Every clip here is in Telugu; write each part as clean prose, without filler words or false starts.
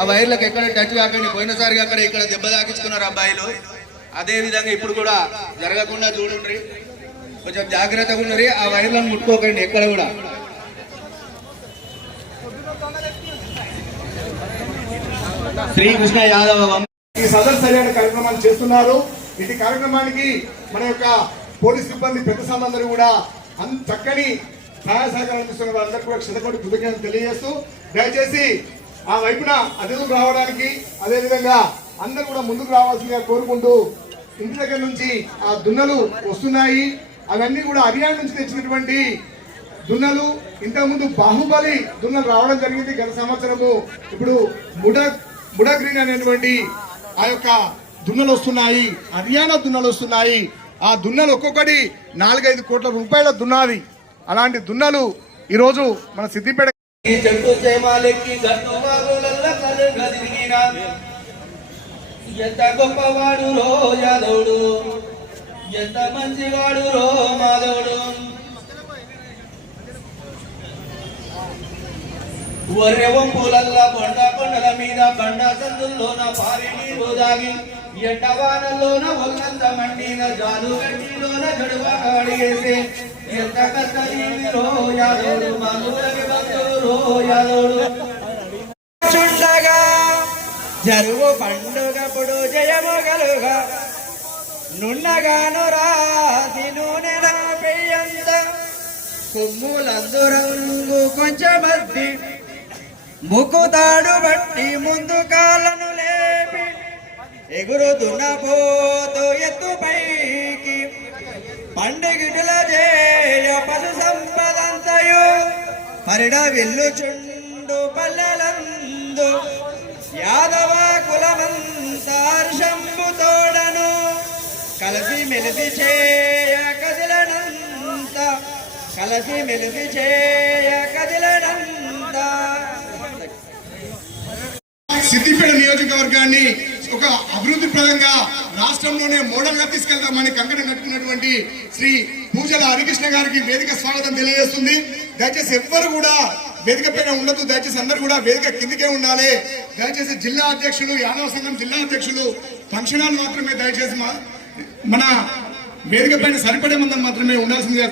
ఆ వైర్లకు ఎక్కడ టచ్ కాకండి. పోయినసారి అక్కడ ఇక్కడ దెబ్బ తాకించుకున్నారు అబ్బాయిలు. అదే విధంగా ఇప్పుడు కూడా జరగకుండా చూడండి, కొంచెం జాగ్రత్తగా ఉన్నది. ఆ వైర్లను ముట్టుకోకండి ఎక్కడ కూడా. శ్రీకృష్ణ యాదవ ఈ సదర్ సరైన కార్యక్రమాన్ని చేస్తున్నారు. ఇది కార్యక్రమానికి మన యొక్క పోలీస్ సిబ్బంది పెద్ద సార్లందరూ కూడా చక్కని సహాయ సహకారం అందిస్తున్న వాళ్ళందరూ కూడా క్షతకోటి కృతజ్ఞతలు తెలియజేస్తూ, దయచేసి ఆ వైపున అతిథులు రావడానికి అదేవిధంగా అందరూ కూడా ముందుకు రావాల్సిందిగా కోరుకుంటూ, ఇంటి దగ్గర నుంచి ఆ దున్నలు వస్తున్నాయి. అవన్నీ కూడా హర్యానా నుంచి తెచ్చినటువంటి దున్నలు. ఇంతకుముందు బాహుబలి దున్నలు రావడం జరిగింది గత సంవత్సరము. ఇప్పుడు ముడగ్రీన్ అనేటువంటి ఆ యొక్క దున్నలు వస్తున్నాయి, హర్యానా దున్నలు వస్తున్నాయి. ఆ దున్నలు ఒక్కొక్కటి 4-5 కోట్ల రూపాయల దున్నాది. అలాంటి దున్నలు ఈరోజు మన సిద్దిపేట ఎంత గొప్పవాడు రో యాదవుడు, ఎంత మంచివాడు రో మాధవుడు. ఒర్రె వంపులల్లా కొండల మీద బండ సందుల్లోన పారి నీరు దాగి, ఎండవానల్లోన ఒళ్ళంత మండిన జాలు గడ్డిలోన గడువాడిగేసే ఎంత కష్టజీవి రో యాదవుడు, మాధవులకి బంధువు రో యాదవుడు. చుండగా జరువు పండుగప్పుడు జయము గలుగా, నున్నగాను రాతి నూనె పెయ్యంత కొమ్ములందురంగు కొంచెమద్ది, ముక్కుతాడు బట్టి ముందు కాళ్ళను లేపి, ఎగురుతున్నపోతూ ఎత్తు పైకి, పండుగిటుల చేయ పశు సంపదంతయు, పరిడ విల్లుచుండు పల్లెలందు, యాదవ కులమంతార్షంబు తోడను, కలసి మెలిసి చేయ కదిలనంత, కలసి మెలిసి చేయ కదిలనంత. సిద్దిపేట నియోజకవర్గాన్ని ఒక అభివృద్ధి ప్రదంగా రాష్ట్రంలోనే మోడల్ గా తీసుకెళ్తామని కంకణం కట్టుకున్నటువంటి శ్రీ పూజల హరికృష్ణ గారికి వేదిక స్వాగతం తెలియజేస్తుంది. దయచేసి ఎవ్వరు కూడా వేదిక పైన ఉండదు, దయచేసి అందరూ కూడా వేదిక కిందికే ఉండాలి. దయచేసి జిల్లా అధ్యక్షులు, యాదవ సంఘం జిల్లా అధ్యక్షులు ఫంక్షన్ హాల్ మాత్రమే దయచేసి మన వేదిక పైన సరిపడే మంది మాత్రమే ఉండాల్సిందిగా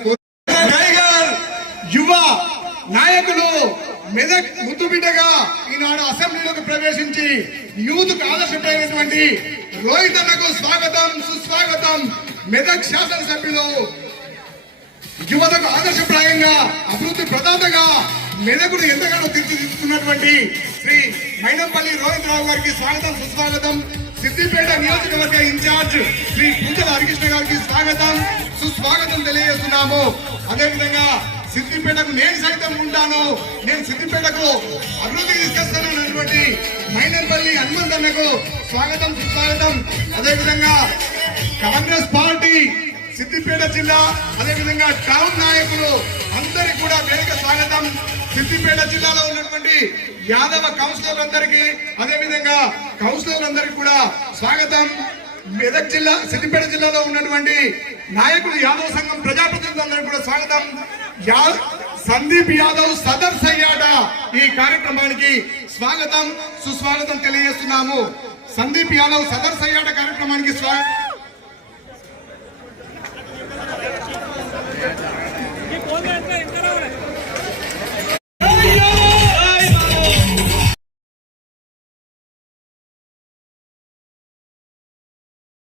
యువ నాయకులు మెదక్ ముద్దుబిడ్డగా ఈనాడు అసెంబ్లీలోకి ప్రవేశించి యూత్ కు ఆదర్శమైనటువంటి రోహిత్ అన్నకు స్వాగతం సుస్వాగతం. మెదక్ శాసనసభ్యులు యువతకు ఆదర్శప్రాయంగా అభివృద్ధి ప్రదాతగా మెదకుడు ఎంతగానో తీర్చిదిద్దుతున్నటువంటి శ్రీ మైనంపల్లి రోహిత్ రావు గారికి స్వాగతం సుస్వాగతం. సిద్దిపేట నియోజకవర్గ ఇన్ఛార్జ్ శ్రీ పూజల హరికృష్ణ గారికి స్వాగతం సుస్వాగతం తెలియజేస్తున్నాము. అదేవిధంగా సిద్దిపేటకు నేను సైతం ఉంటాను, నేను సిద్దిపేటకు అభివృద్ధి తీసుకొస్తానన్నటువంటి మైనంపల్లి హనుమంత్ అన్నకు స్వాగతం సుస్వాగతం. అదేవిధంగా కాంగ్రెస్ పార్టీ సిద్దిపేట జిల్లా అదేవిధంగా టౌన్ నాయకులు అందరికి కూడా వేదిక స్వాగతం. సిద్దిపేట జిల్లాలో ఉన్నటువంటి యాదవ కౌన్సిలర్లందరికీ అదేవిధంగా కౌన్సిలర్లందరికీ కూడా స్వాగతం. మెదక్ జిల్లా సిద్దిపేట జిల్లాలో ఉన్నటువంటి నాయకులు యాదవ సంఘం ప్రజాప్రతినిధులందరికీ కూడా స్వాగతం. సందీప్ యాదవ్ సదర్ సయ్యాడ ఈ కార్యక్రమానికి స్వాగతం సుస్వాగతం తెలియజేస్తున్నాము. సందీప్ యాదవ్ సదర్ సయ్యాడ కార్యక్రమానికి స్వాగతం.